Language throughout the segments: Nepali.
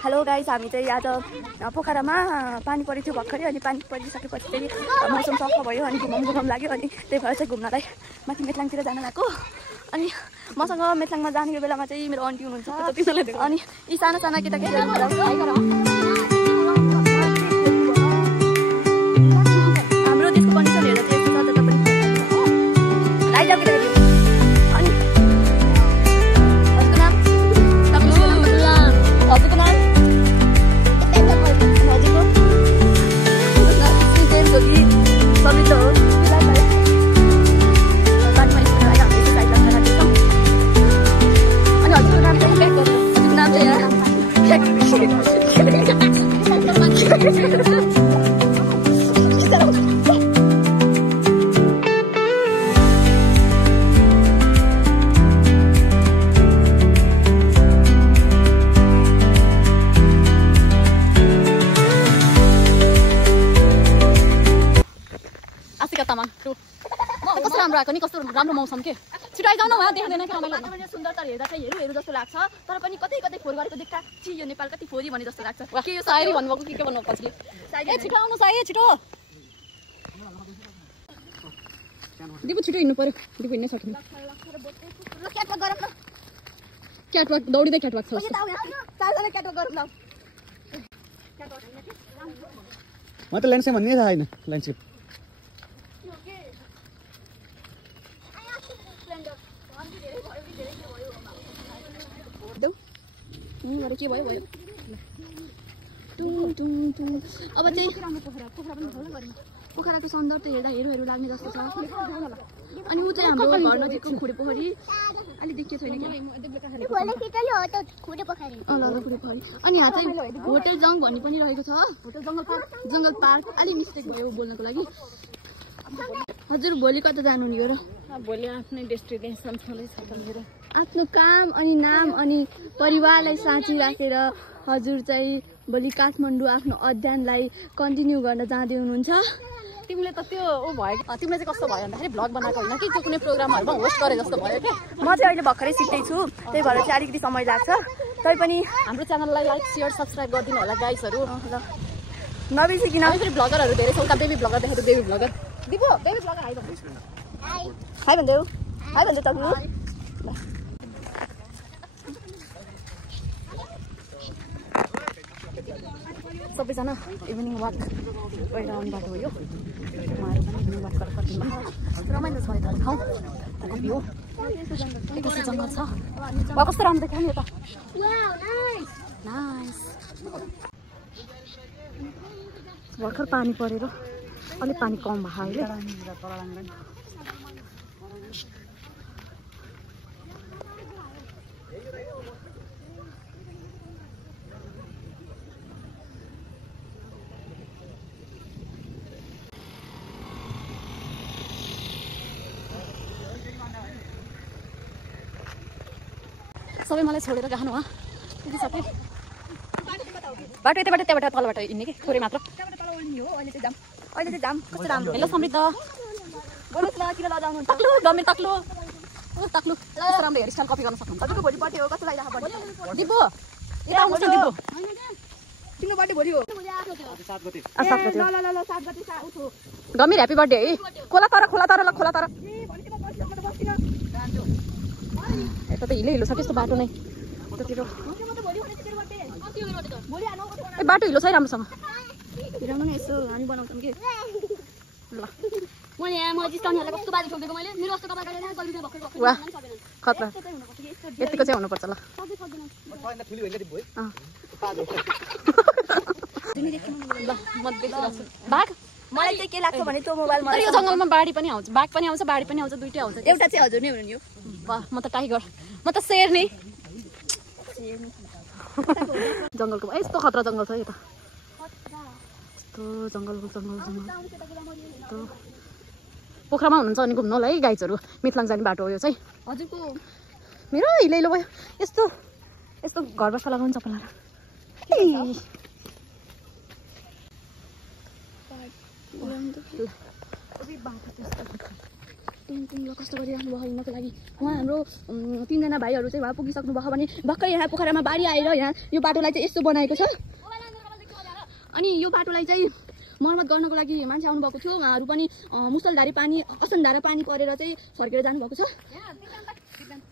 हेलो गाइस, हामी चाहिँ आज पोखरामा पानी परेको थियो भर्खरै अनि पानी परिसकेपछि चाहिँ मौसम सफा भयो अनि घुमाउनु लाग्यो अनि त्यही भएर चाहिँ घुम्नलाई माथि मेटलाङतिर जान लागेको। अनि मसँग मेटलाङमा जाने बेलामा चाहिँ मेरो आन्टी हुनुहुन्छ अनि यी साना साना केटाकेटीहरू हाम्रो देशको कन्डिसन हेर्दा चाहिँ यस्तो जता पनि राइट अब केटाकेटी अनि हजुरको नाम कस्तो राम्रो मौसम के छिटो आइजाउ न वहाँ देख्दैन कि रमाइलो सुन्दरता हेर्दा चाहिँ हेरु जस्तो लाग्छ तर पनि कतै कतै फोहोर गरेको देख्दा छि यो नेपाल कति फोहोरी भने जस्तो लाग्छ। के यो सायरी भन्नुभएको के भन्नु पछि ए छिटो आउनु सायरी छिटो दिपु छिटो हिँड्नु पर्यो दिपु हिँड्नै सक्दैन क्याटवाक दौडिँदै क्याटवाक छ चारजना क्याटवाक गरौँ न म त ल्यान्डस्केप भन्ने थाहा छैन ल्यान्डस्केप के भयो भयो अब चाहिँ पोखराको सौन्दर्य हेर्दा हेरु लाग्ने जस्तो छ। अनि ऊ चाहिँ हाम्रो घर नजिकको खुडे पोखरी अलि देखियो छैन अनि यहाँ चाहिँ होटल जङ भन्ने पनि रहेको छ जङ्गल पार्क अलि मिस्टेक भयो बोल्नको लागि। हजुर भोलि कता जानु नि हो र? भोलि आफ्नै डेस्टिनेसन छँदैछ मेरो आफ्नो काम अनि नाम अनि परिवारलाई साँची राखेर हजुर चाहिँ भोलि काठमाडौँ आफ्नो अध्ययनलाई कन्टिन्यू गर्न जाँदै हुनुहुन्छ। तिमीले त त्यो ऊ भयो तिमीले चाहिँ कस्तो भयो भन्दाखेरि भ्लग बनाएको होइन कि त्यो कुनै प्रोग्रामहरुमा होस्ट गरे जस्तो भयो के। म चाहिँ अहिले भर्खरै सिक्दैछु त्यही भएर चाहिँ अलिकति समय लाग्छ तै पनि हाम्रो च्यानललाई लाइक शेयर सब्स्क्राइब गरिदिनु होला गाइसहरु। नबिर्सिकिन फेरि भ्लगरहरु धेरै छ उता बेबी भ्लगर देखेर baby vlogger Dipu baby vlogger high भन्दै हाइ भन्देऊ तक्नु सबैजना इभिनिङ वाक गएर आउने बाटो हो यो उहाँहरू पनि इभिनिङ वाक गरेर फर्किनु रमाइलो छ यता ठाउँ भ्यू एकैछिन जङ्गल छ वा कस्तो राम्रो देखियो नि यता नाइस। भर्खर पानी परेर अलिक पानी कम भयो अहिले सबै मलाई छोडेर गानु हो त्यति सबै बाटो यताबाट त्यहाँबाट तलबाट हिँड्ने कि थोरै मात्र अहिले चाहिँ जाम कस्तो राम्रो। हेलो समृद्ध बोल्नुहोस् न किन लजाउनुहुन्छ तक्लु गमेर तक्लु तक्लु कस्तो राम्रो हेयर स्टाइल कपी गर्न सक्नुहुन्छ। हजुरको भोलि बर्थडे हो कस्तो लागिरहेको बर्थडे दिपु यता आउनुहोस् न दिपु तिम्रो बर्थडे भोलि हो 7 गते ल 7 गते उठो गमेर ह्यापी बर्थडे है खोला तर यता त हिलो छ त्यस्तो बाटो नै उतातिर ए बाटो हिलो छ है राम्रोसँग हेरौँ न यसो हामी बनाउँछौँ कि ल मैले यहाँ जिस्ताउनेहरूलाई कस्तो बाजी ठोकेको मैले मेरो जस्तो कपाल काटेर गल्बिँदै भर्खर वाह खतरा यतिको चाहिँ हुनुपर्छ ल बाघ मलाई चाहिँ के लाग्छ भने त्यो मोबाइल मलाई यो जङ्गलमा बाढी पनि आउँछ बाघ पनि आउँछ बाढी पनि आउँछ दुईटै आउँछ एउटा चाहिँ हजुर नै हुनु नि हो। वाह म त टाइगर म त शेर नि जङ्गलको यस्तो खतरा जङ्गल छ यता यस्तो जङ्गल पोखरामा हुनुहुन्छ भने घुम्नु होला है गाइजहरु मिथलाङ जाने बाटो हो यो चाहिँ हजुरको मेरो हिलो भयो यस्तो घर बस्दा लगाउनु चप्पल ल कस्तो गरिराख्नु भयो हिँड्नको लागि उहाँ हाम्रो 3 जना भाइहरू चाहिँ उहाँ पुगिसक्नु भयो भने भर्खर यहाँ पोखरामा बाढी आएर यहाँ यो बाटोलाई चाहिँ यस्तो बनाएको छ अनि यो बाटोलाई चाहिँ मर्मत गर्नको लागि मान्छे आउनुभएको थियो उहाँहरू पनि मुसलधारे पानी असनधारा पानी परेर चाहिँ फर्केर जानुभएको छ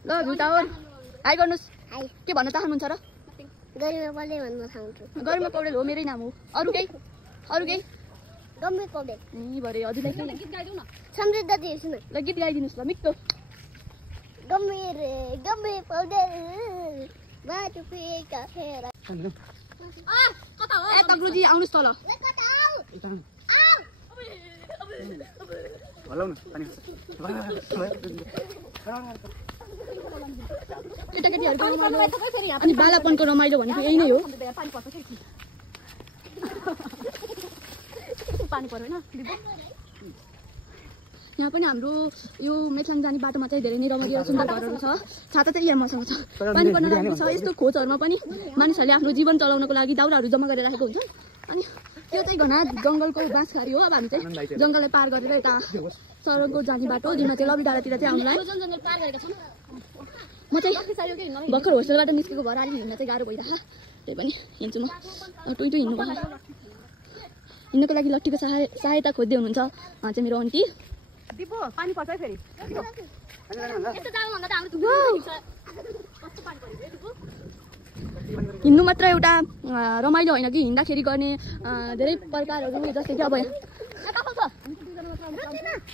ल भुटावर हाई गर्नुहोस् के भन्न चाहनुहुन्छ र गरिमा पौडेल भन्न चाहन्छु गरिमा पौडेल हो मेरै नाम हो अरू केही गम्भीर पौडेल यी भरे हजुरलाई केही गीत गाइदिउँ न समृद्ध दिएछु न ल गीत गाइदिनुहोस् ल मिठो गम्भीर पौडेल बाटो फेका फेर कता हो ए तग्लुजी आउनुस् त ल हलाउनु पानी केटाकेटीहरूको अनि बालापनको रमाइलो भनेको यही नै हो पानी पर्दैन यहाँ पनि हाम्रो यो मेचलाङ जाने बाटोमा चाहिँ धेरै नै रमाइलो सुन्दर घरहरू छ छाता चाहिँ यहाँ मसँग छ पानी पर्न लागेको छ यस्तो खोजहरूमा पनि मानिसहरूले आफ्नो जीवन चलाउनको लागि दाउराहरू जम्मा गरेर राखेको हुन्छ अनि त्यो चाहिँ घना जङ्गलको बाँसखारी हो अब हामी चाहिँ जङ्गललाई पार गरेर यता सरको जाने बाटो जुनमा चाहिँ लबी डाँडातिर चाहिँ आउनुलाई म चाहिँ भर्खर होस्टेलबाट निस्केको भएर अलिक हिँड्न चाहिँ गाह्रो भइरहेको त्यही पनि हिँड्छु म टुइ हिँड्नु भयो हिँड्नको लागि लट्ठीको सहायता खोज्दै हुनुहुन्छ चाहिँ मेरो आन्टी दिपो पानी पर्छ है फेरि हिँड्नु मात्र एउटा रमाइलो होइन कि हिँड्दाखेरि गर्ने धेरै प्रकारहरू जस्तै कि अब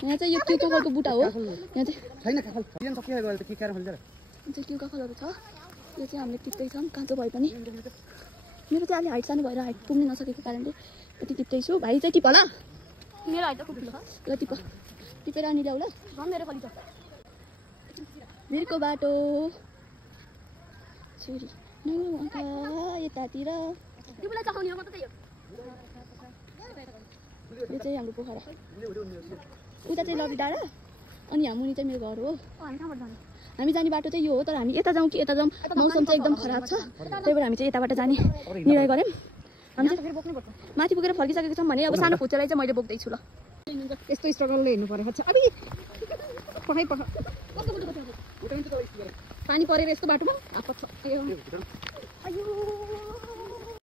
यहाँ चाहिँ यो त्यो कफलको बुट्टा हो यहाँ चाहिँ त्यो कफलहरू छ यो चाहिँ हामीले टिप्दैछौँ काँचो भए पनि मेरो चाहिँ अलि हाइट सानो भएर हाइट पुग्न नसकेको कारणले यति टिप्दैछु भाइ चाहिँ टिप ल मेरो हाइट ठुलो छ ल टिपेर अनि ल्याउ ल मेरो कलिज भिरको बाटो छोरी यतातिर यो चाहिँ हाम्रो पोखरा उता चाहिँ लबी डाँडा अनि यहाँ मुनि चाहिँ मेरो घर हो हामी जाने बाटो चाहिँ यो हो तर हामी यता जाउँ कि यता जाउँ मौसम चाहिँ एकदम खराब छ त्यही भएर हामी चाहिँ यताबाट जाने निर्णय गऱ्यौँ हामी चाहिँ माथि पुगेर फर्किसकेको छौँ भने अब सानो खुच्चेलाई चाहिँ मैले बोक्दैछु ल यस्तो स्ट्रगलले हेर्नु परेको छ अब पानी परेर यस्तो बाटोमा